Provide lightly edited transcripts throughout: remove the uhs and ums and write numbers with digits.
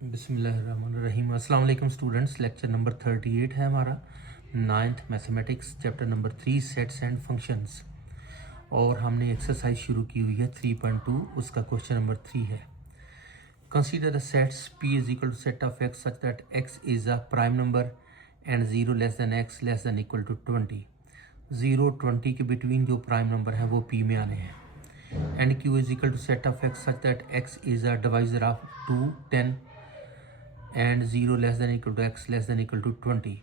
बिस्मिल्लाहिर्रहमानिर्रहीम। अस्सलाम वालेकुम स्टूडेंट्स। लेक्चर नंबर 38 है हमारा, 9th mathematics, chapter number 3 sets and functions. और हमने एक्सरसाइज शुरू की हुई है 3.2, उसका क्वेश्चन नंबर 3 है। Consider the sets p is equal to set of x such that x is a prime number and 0 less than x less than equal to 20। 0 20 के between जो प्राइम नंबर है वो p में आने हैं। And q is equal to set of x such that x is a divisor of 2 10 and 0 less than equal to X less than equal to 20।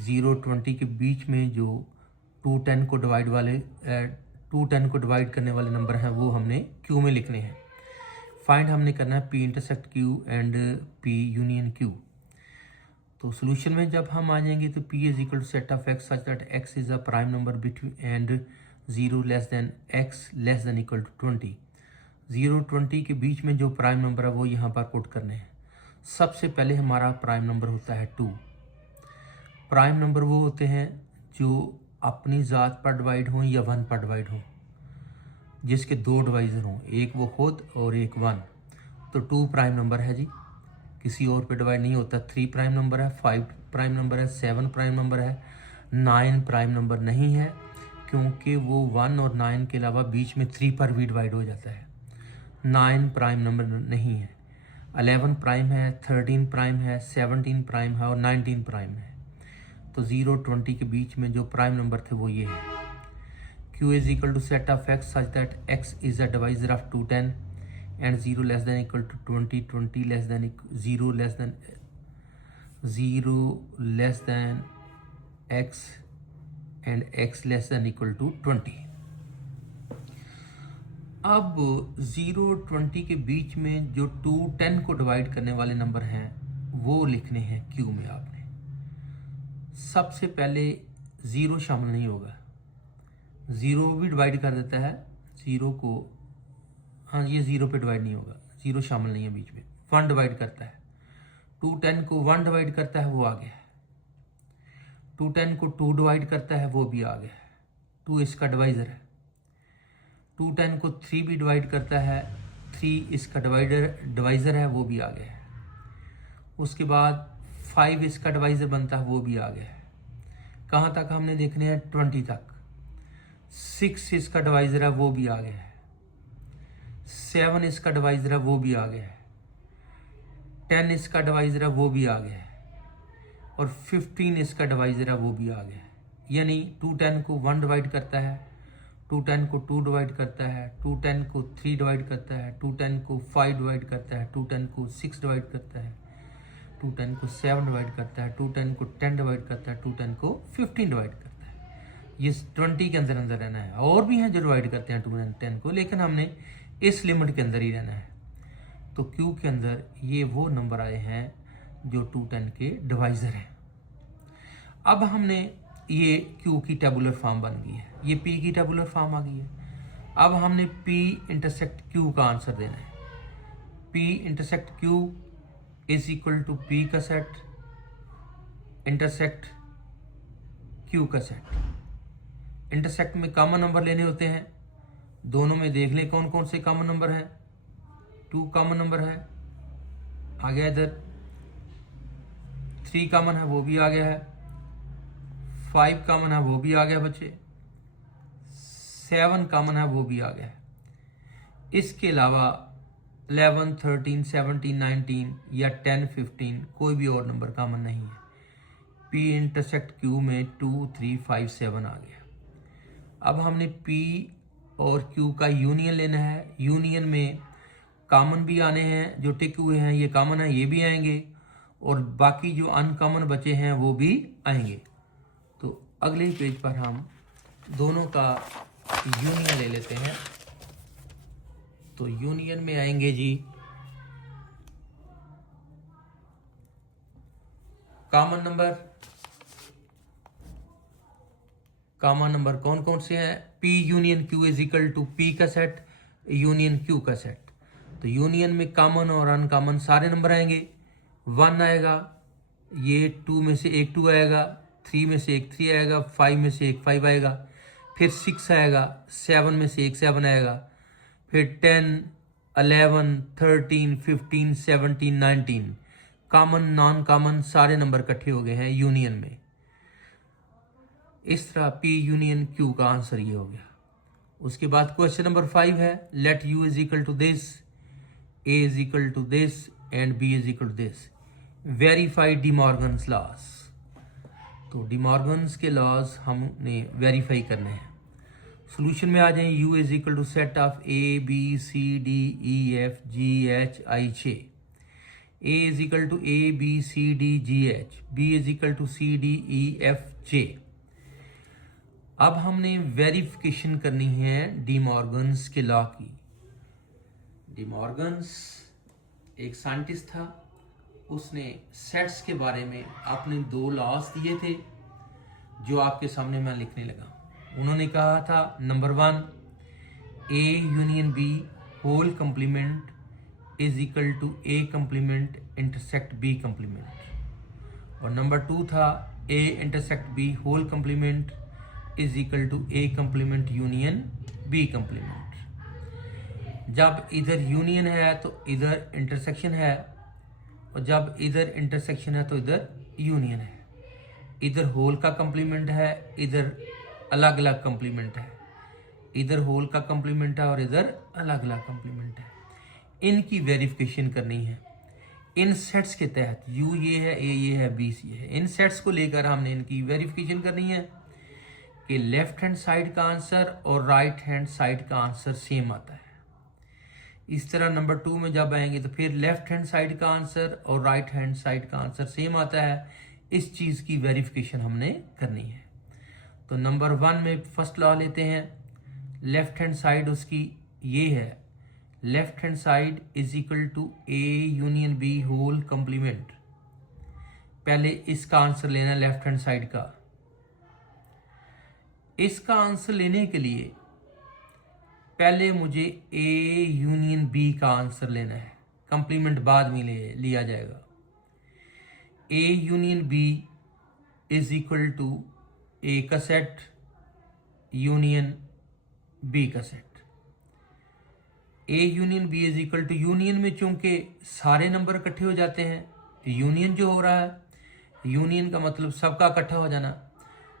0 20 के बीच में जो 2 10 को डिवाइड करने वाले नंबर हैं वो हमने क्यू में लिखने हैं। फाइंड हमने करना है P intersect Q and P union Q. तो सोल्यूशन में जब हम आ जाएंगे तो P is equal to set of X such that X is a prime number between and 0 less than X less than equal to 20। 0 20 के बीच में जो प्राइम नंबर है वो यहाँ पर पुट करने हैं। सबसे पहले हमारा प्राइम नंबर होता है 2। प्राइम नंबर वो होते हैं जो अपनी ज़ात पर डिवाइड हों या 1 पर डिवाइड हों, जिसके 2 डिवाइज़र हों, एक वो खुद और एक 1। तो 2 प्राइम नंबर है जी, किसी और पे डिवाइड नहीं होता। 3 प्राइम नंबर है, 5 प्राइम नंबर है, 7 प्राइम नंबर है, 9 प्राइम नंबर नहीं है क्योंकि वो 1 और 9 के अलावा बीच में 3 पर भी डिवाइड हो जाता है। 9 प्राइम नंबर नहीं है। 11 प्राइम है, 13 प्राइम है, 17 प्राइम है और 19 प्राइम है। तो 0 20 के बीच में जो प्राइम नंबर थे वो ये है। q is equal to set of x such that x is a divisor of 2 10 and 0 less than equal to 20 20 less than 0 less than x and x less than equal to 20। अब 0 20 के बीच में जो 2 10 को divide करने वाले number हैं वो लिखने हैं क्यू में। आपने सबसे पहले 0 शामिल नहीं होगा, 0 भी डिवाइड कर देता है 0 को, हाँ ये 0 पे डिवाइड नहीं होगा, 0 शामिल नहीं है बीच में। 1 डिवाइड करता है, 2 10 को 1 डिवाइड करता है वो आ गया है। 2 10 को 2 डिवाइड करता है वो भी आ गया है, 2 इसका डिवाइजर है। 2 10 को 3 भी डिवाइड करता है, 3 इसका डिवाइज़र है वो भी आ गया है। उसके बाद 5 इसका डिवाइज़र बनता है वो भी आ गया है। कहाँ तक हमने देखने हैं? 20 तक। 6 इसका डिवाइज़र है वो भी आ गया है। 7 इसका डिवाइज़र है वो भी आ गया है। 10 इसका डिवाइज़र है वो भी आ गया है और 15 इसका डिवाइज़र है वो भी आ गया है। यानी 2 10 को 1 डिवाइड करता है, 2 10 को 2 डिवाइड करता है, 2 10 को 3 डिवाइड करता है, 2 10 को 5 डिवाइड करता है, 2 10 को 6 डिवाइड करता है, 2 10 को 7 डिवाइड करता है, 2 10 को 10 डिवाइड करता है, 2 10 को 15 डिवाइड करता है। ये 20 के अंदर अंदर रहना है। और भी हैं जो डिवाइड करते हैं 2 10 को, लेकिन हमने इस लिमिट के अंदर ही रहना है। तो क्यू के अंदर ये वो नंबर आए हैं जो 2 10 के डिवाइज़र हैं। अब हमने ये Q की टेबुलर फॉर्म बन गई है, ये P की टेबुलर फॉर्म आ गई है। अब हमने P इंटरसेक्ट Q का आंसर देना है। P intersect Q is equal to P का सेट इंटरसेक्ट Q का सेट। इंटरसेक्ट में कॉमन नंबर लेने होते हैं, दोनों में देख लें कौन कौन से कॉमन नंबर हैं। 2 कॉमन नंबर है, आ गया इधर। 3 कॉमन है वो भी आ गया है। 5 कॉमन है वो भी आ गया बच्चे। 7 कॉमन है वो भी आ गया है। इसके अलावा 11 13 17 19 या 10 15 कोई भी और नंबर कॉमन नहीं है। P इंटरसेक्ट Q में 2 3 5 7 आ गया। अब हमने P और Q का यूनियन लेना है। यूनियन में कॉमन भी आने हैं, जो टिक हुए हैं ये कॉमन है, ये भी आएंगे, और बाकी जो अनकॉमन बचे हैं वो भी आएंगे। तो अगले ही पेज पर हम दोनों का यूनियन ले लेते हैं। तो यूनियन में आएंगे जी कॉमन नंबर। कॉमन नंबर कौन कौन से हैं? P union Q is equal to P का सेट यूनियन Q का सेट। तो यूनियन में कॉमन और अनकॉमन सारे नंबर आएंगे। 1 आएगा, ये 2 में से एक 2 आएगा, 3 में से एक 3 आएगा, 5 में से एक 5 आएगा, फिर 6 आएगा, 7 में से एक 7 आएगा, फिर 10 11 13 15 17 19 कॉमन नॉन कॉमन सारे नंबर इकट्ठे हो गए हैं यूनियन में। इस तरह P यूनियन Q का आंसर ये हो गया। उसके बाद क्वेश्चन नंबर 5 है, let U is equal to this, A is equal to this and B is equal to this, verify De Morgan's laws. तो डिमॉर्गन्स के लॉज हमने वेरीफाई करने हैं। सॉल्यूशन में आ जाए, U is equal to set of A B C D E F G H I J, A is equal to A B C D G H, B is equal to C D E F J। अब हमने verification करनी है De Morgan's के law की। De Morgan's एक scientist था, उसने sets के बारे में अपने 2 लॉज दिए थे जो आपके सामने मैं लिखने लगा। उन्होंने कहा था number 1, A union B whole complement is equal to A complement intersect B complement, और नंबर 2 था A intersect B whole complement is equal to A complement union B complement. जब इधर यूनियन है तो इधर इंटरसेक्शन है, और जब इधर इंटरसेक्शन है तो इधर यूनियन है। इधर होल का कंप्लीमेंट है, इधर अलग अलग कंप्लीमेंट है। इधर होल का कंप्लीमेंट है और इधर अलग अलग कंप्लीमेंट है। इनकी वेरिफिकेशन करनी है इन सेट्स के तहत। U ये है, A ये है, B ये है। इन सेट्स को लेकर हमने इनकी वेरिफिकेशन करनी है कि लेफ्ट हैंड साइड का आंसर और राइट हैंड साइड का आंसर सेम आता है। इस तरह नंबर 2 में जब आएंगे तो फिर लेफ्ट हैंड साइड का आंसर और राइट हैंड साइड का आंसर सेम आता है। इस चीज़ की वेरिफिकेशन हमने करनी है। तो नंबर 1 में फर्स्ट लॉ लेते हैं। लेफ्ट हैंड साइड उसकी ये है, left hand side is equal to A union B whole complement. पहले इसका आंसर लेना है लेफ्ट हैंड साइड का। इसका आंसर लेने के लिए पहले मुझे A यूनियन B का आंसर लेना है, कंप्लीमेंट बाद में लिया जाएगा। A union B is equal to A का सेट यूनियन B का set. A union B is equal to, union में चूंकि सारे नंबर इकट्ठे हो जाते हैं, यूनियन जो हो रहा है, यूनियन का मतलब सबका इकट्ठा हो जाना,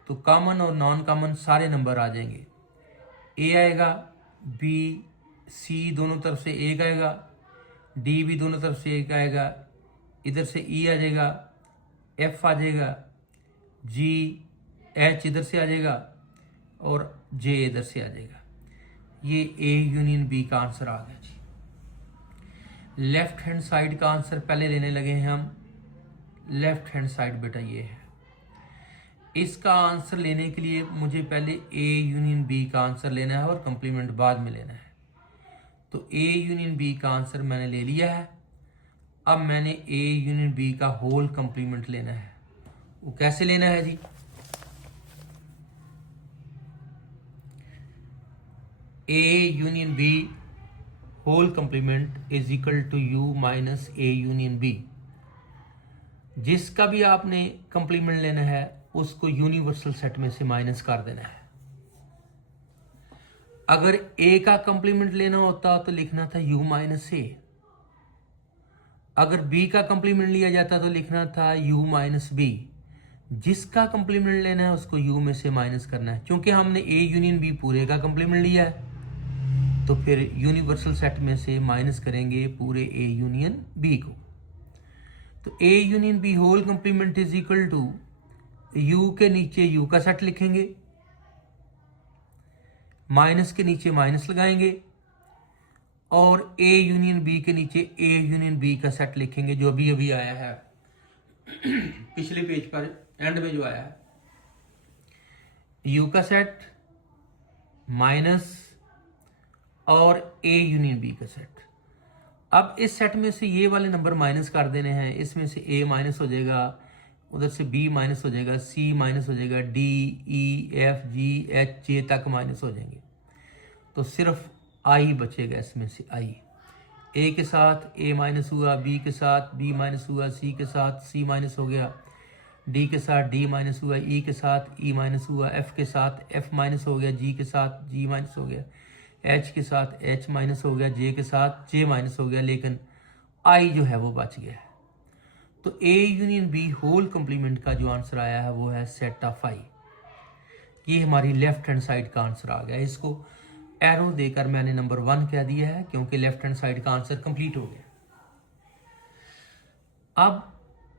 तो कॉमन और नॉन कॉमन सारे नंबर आ जाएंगे। A आएगा, B C दोनों तरफ से 1 आएगा, D भी दोनों तरफ से 1 आएगा, इधर से E आ जाएगा, F आ जाएगा, G H इधर से आ जाएगा और J इधर से आ जाएगा। ये A यूनियन B का आंसर आ गया जी। लेफ्ट हैंड साइड का आंसर पहले लेने लगे हैं हम। लेफ्ट हैंड साइड बेटा ये है। इसका आंसर लेने के लिए मुझे पहले A यूनियन B का आंसर लेना है और कंप्लीमेंट बाद में लेना है। तो A यूनियन B का आंसर मैंने ले लिया है। अब मैंने A यूनियन B का होल कंप्लीमेंट लेना है। वो कैसे लेना है जी? A union B whole complement is equal to U minus A union B। जिसका भी आपने कंप्लीमेंट लेना है उसको यूनिवर्सल सेट में से माइनस कर देना है। अगर A का कंप्लीमेंट लेना होता तो लिखना था U माइनस A। अगर B का कंप्लीमेंट लिया जाता तो लिखना था U माइनस B। जिसका कंप्लीमेंट लेना है उसको U में से माइनस करना है। क्योंकि हमने A यूनियन B पूरे का कंप्लीमेंट लिया है तो फिर यूनिवर्सल सेट में से माइनस करेंगे पूरे A यूनियन B को। तो A union B whole complement is equal to U के नीचे U का सेट लिखेंगे, माइनस के नीचे माइनस लगाएंगे और A यूनियन B के नीचे A यूनियन B का सेट लिखेंगे जो अभी अभी आया है पिछले पेज पर एंड में जो आया है। U का सेट माइनस और A यूनियन B का सेट। अब इस सेट में से ये वाले नंबर माइनस कर देने हैं। इसमें से A माइनस हो जाएगा, उधर से B माइनस हो जाएगा, C माइनस हो जाएगा, D E F G H J तक माइनस हो जाएंगे। तो सिर्फ I बचेगा इसमें से I। A के साथ A माइनस हुआ, B के साथ B माइनस हुआ, C के साथ C माइनस हो गया, D के साथ D माइनस हुआ, E के साथ E माइनस हुआ, F के साथ F माइनस हो गया, G के साथ G माइनस हो गया, H के साथ H माइनस हो गया, J के साथ J माइनस हो गया, लेकिन I जो है वो बच गया है। तो A union B whole complement का जो आंसर आया है वो है सेट ऑफ आई। ये हमारी लेफ्ट हैंड साइड का आंसर आ गया। इसको एरो देकर मैंने नंबर 1 कह दिया है क्योंकि लेफ्ट हैंड साइड का आंसर कंप्लीट हो गया। अब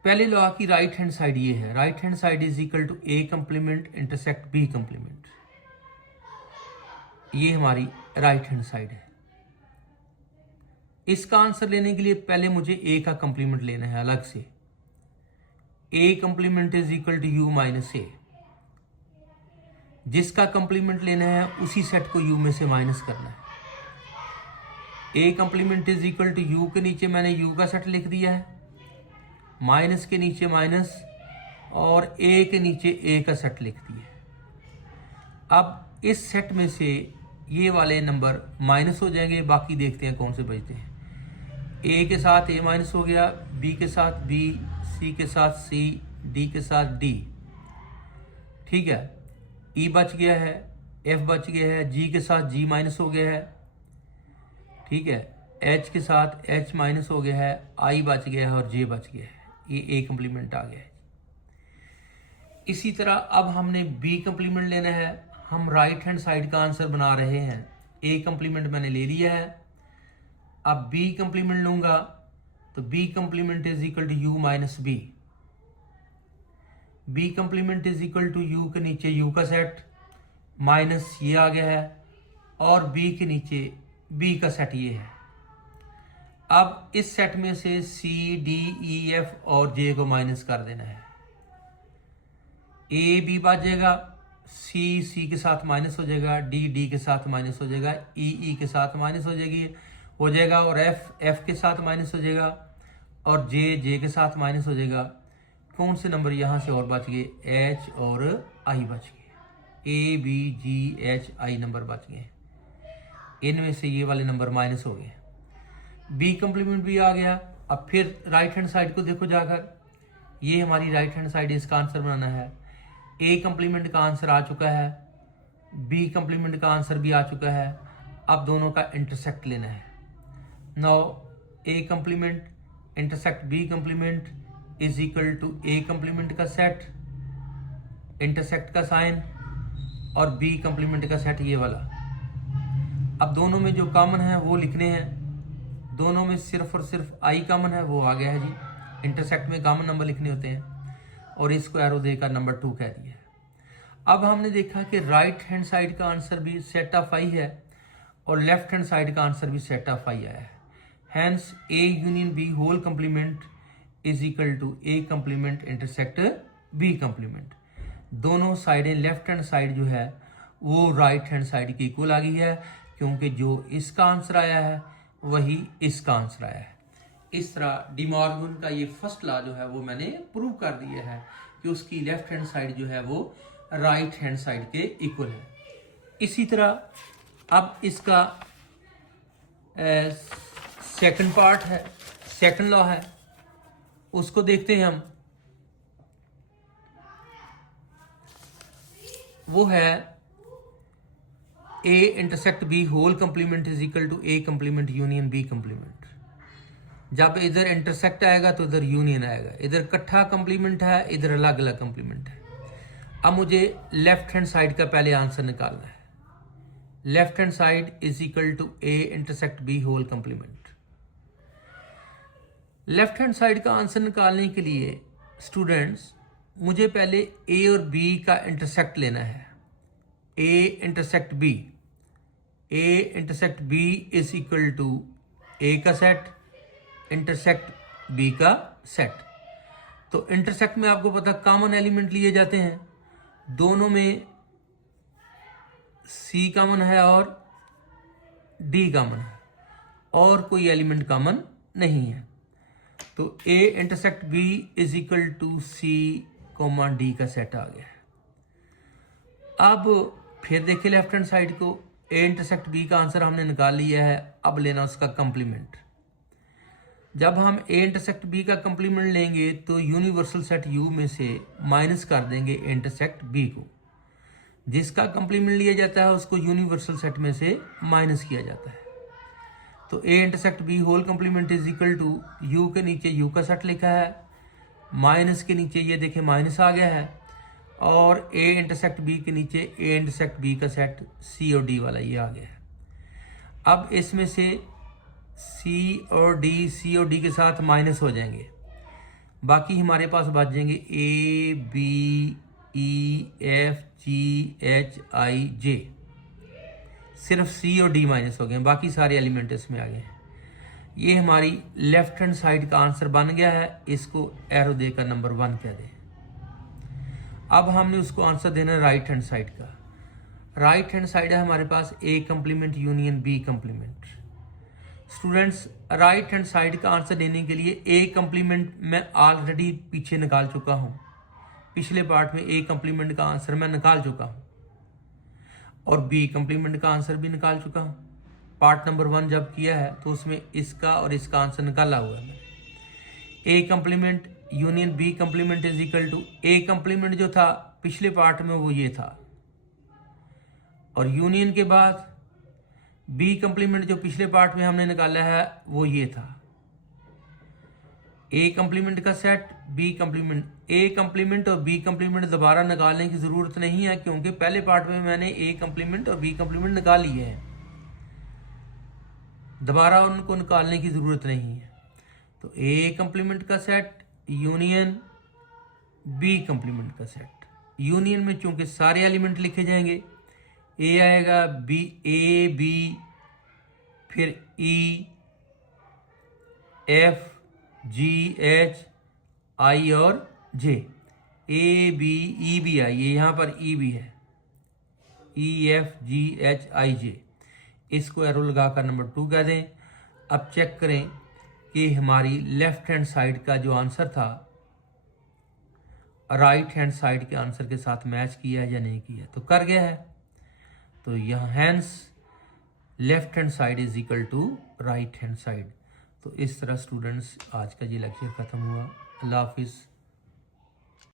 पहले लॉ की राइट हैंड साइड ये है, right hand side is equal to A complement intersect B complement. ये हमारी राइट हैंड साइड है। इसका आंसर लेने के लिए पहले मुझे ए का कंप्लीमेंट लेना है अलग से। A complement is equal to U minus A. जिसका कंप्लीमेंट लेना है उसी सेट को यू में से माइनस करना है। A complement is equal to U के नीचे मैंने यू का सेट लिख दिया है, माइनस के नीचे माइनस और ए के नीचे ए का सेट लिख दिया। अब इस सेट में से ये वाले नंबर माइनस हो जाएंगे, बाकी देखते हैं कौन से बचते हैं। ए के साथ ए माइनस हो गया, बी के साथ बी, सी के साथ सी, डी के साथ डी। ठीक है, ई बच गया है, एफ बच गया है, जी के साथ जी माइनस हो गया है। ठीक है, एच के साथ एच माइनस हो गया है, आई बच गया है और जे बच गया है। ये ए कंप्लीमेंट आ गया है। इसी तरह अब हमने बी कंप्लीमेंट लेना है। हम राइट हैंड साइड का आंसर बना रहे हैं। ए कंप्लीमेंट मैंने ले लिया है, अब बी कंप्लीमेंट लूंगा तो B complement is equal to U minus B. B complement is equal to U के नीचे यू का सेट माइनस ये आ गया है और बी के नीचे बी का सेट ये है। अब इस सेट में से सी, डी, ई, एफ और जे को माइनस कर देना है। ए बी बचेगा, सी सी के साथ माइनस हो जाएगा, डी डी के साथ माइनस हो जाएगा, ई ई के साथ माइनस हो जाएगा और एफ एफ के साथ माइनस हो जाएगा और जे जे के साथ माइनस हो जाएगा। कौन से नंबर यहाँ से और बच गए? एच और आई बच गए। A B G H I number बच गए। इनमें से ये वाले नंबर माइनस हो गए। बी कंप्लीमेंट भी आ गया। अब फिर राइट हैंड साइड को देखो जाकर, ये हमारी राइट हैंड साइड, इसका आंसर बनाना है। ए कंप्लीमेंट का आंसर आ चुका है, बी कंप्लीमेंट का आंसर भी आ चुका है। अब दोनों का इंटरसेक्ट लेना है। Now A complement intersect B complement is equal to A complement का सेट, इंटरसेक्ट का साइन और बी कंप्लीमेंट का सेट ये वाला। अब दोनों में जो कॉमन है वो लिखने हैं। दोनों में सिर्फ और सिर्फ आई कॉमन है, वो आ गया है जी। इंटरसेक्ट में कॉमन नंबर लिखने होते हैं और इसको एरो देकर नंबर 2 कह दिया। अब हमने देखा कि राइट हैंड साइड का आंसर भी सेट ऑफ आई है और लेफ्ट हैंड साइड का आंसर भी सेट ऑफ आई आया है। Hence A union B whole complement is equal to A complement intersect B complement. दोनों साइडें लेफ्ट हैंड साइड जो है वो राइट हैंड साइड की इक्वल आ गई है, क्योंकि जो इसका आंसर आया है वही इसका आंसर आया है। इस तरह डी मॉर्गन का ये फर्स्ट लॉ जो है वो मैंने प्रूव कर दिया है कि उसकी लेफ्ट हैंड साइड जो है वो राइट हैंड साइड के इक्वल है। इसी तरह अब इसका सेकंड पार्ट है, सेकंड लॉ है, उसको देखते हैं हम। वो है A intersect B whole complement is equal to A complement union B complement. जब इधर इंटरसेक्ट आएगा तो इधर यूनियन आएगा, इधर इकट्ठा कंप्लीमेंट है, इधर अलग अलग कंप्लीमेंट है। अब मुझे लेफ्ट हैंड साइड का पहले आंसर निकालना है। Left hand side is equal to A intersect B whole complement. Left hand side का आंसर निकालने के लिए स्टूडेंट्स मुझे पहले ए और बी का इंटरसेक्ट लेना है। A intersect B, A intersect B is equal to A का सेट इंटरसेक्ट बी का सेट। तो इंटरसेक्ट में आपको पता कॉमन एलिमेंट लिए जाते हैं, दोनों में सी कॉमन है और डी कॉमन है और कोई एलिमेंट कॉमन नहीं है। तो A intersect B is equal to C comma D का सेट आ गया। अब फिर देखिए लेफ्ट हैंड साइड को, ए इंटरसेक्ट बी का आंसर हमने निकाल लिया है। अब लेना उसका कंप्लीमेंट। जब हम ए इंटरसेक्ट बी का कंप्लीमेंट लेंगे तो यूनिवर्सल सेट यू में से माइनस कर देंगे ए इंटरसेक्ट बी को। जिसका कंप्लीमेंट लिया जाता है उसको यूनिवर्सल सेट में से माइनस किया जाता है। तो A intersect B whole complement is equal to U के नीचे यू का सेट लिखा है माइनस के नीचे ये देखें माइनस आ गया है, और ए इंटरसेक्ट बी के नीचे ए इंटरसेक्ट बी का सेट सी और डी वाला ये आ गया है। अब इसमें से सी और डी के साथ माइनस हो जाएंगे, बाकी हमारे पास बच जाएंगे A B E F G H I J. सिर्फ सी और डी माइनस हो गए, बाकी सारे एलिमेंट इसमें आ गए हैं। ये हमारी लेफ्ट हैंड साइड का आंसर बन गया है, इसको एरो देकर नंबर 1 कह दें। अब हमने उसको आंसर देना है राइट हैंड साइड का। राइट हैंड साइड है हमारे पास A complement union B complement. Students, right hand side का आंसर देने के लिए ए कंप्लीमेंट मैं ऑलरेडी पीछे निकाल चुका हूँ, पिछले पार्ट में ए कंप्लीमेंट का आंसर मैं निकाल चुका हूँ, और बी कंप्लीमेंट का आंसर भी निकाल चुका हूँ। पार्ट नंबर 1 जब किया है तो उसमें इसका और इसका आंसर निकाला हुआ है। A complement union B complement is equal to, A complement जो था पिछले पार्ट में वो ये था, और यूनियन के बाद बी कंप्लीमेंट जो पिछले पार्ट में हमने निकाला है वो ये था। ए कंप्लीमेंट का सेट बी कंप्लीमेंट, ए कंप्लीमेंट और बी कंप्लीमेंट दोबारा निकालने की जरूरत नहीं है, क्योंकि पहले पार्ट में मैंने ए कंप्लीमेंट और बी कंप्लीमेंट निकाल लिए हैं, दोबारा उनको निकालने की जरूरत नहीं है। तो ए कंप्लीमेंट का सेट यूनियन बी कंप्लीमेंट का सेट। यूनियन में चूंकि सारे एलिमेंट लिखे जाएंगे, ए आएगा, बी ए बी, फिर ई एफ जी एच आई और जे, ए बी ई भी आई है, यहाँ पर ई भी है, ई एफ जी एच आई जे। इसको एरो लगाकर नंबर 2 कह दें। अब चेक करें कि हमारी लेफ्ट हैंड साइड का जो आंसर था राइट हैंड साइड के आंसर के साथ मैच किया है या नहीं किया, तो कर गया है। तो यहाँ hence left hand side is equal to right hand side. तो इस तरह स्टूडेंट्स आज का ये लेक्चर ख़त्म हुआ। अल्लाह हाफिज़।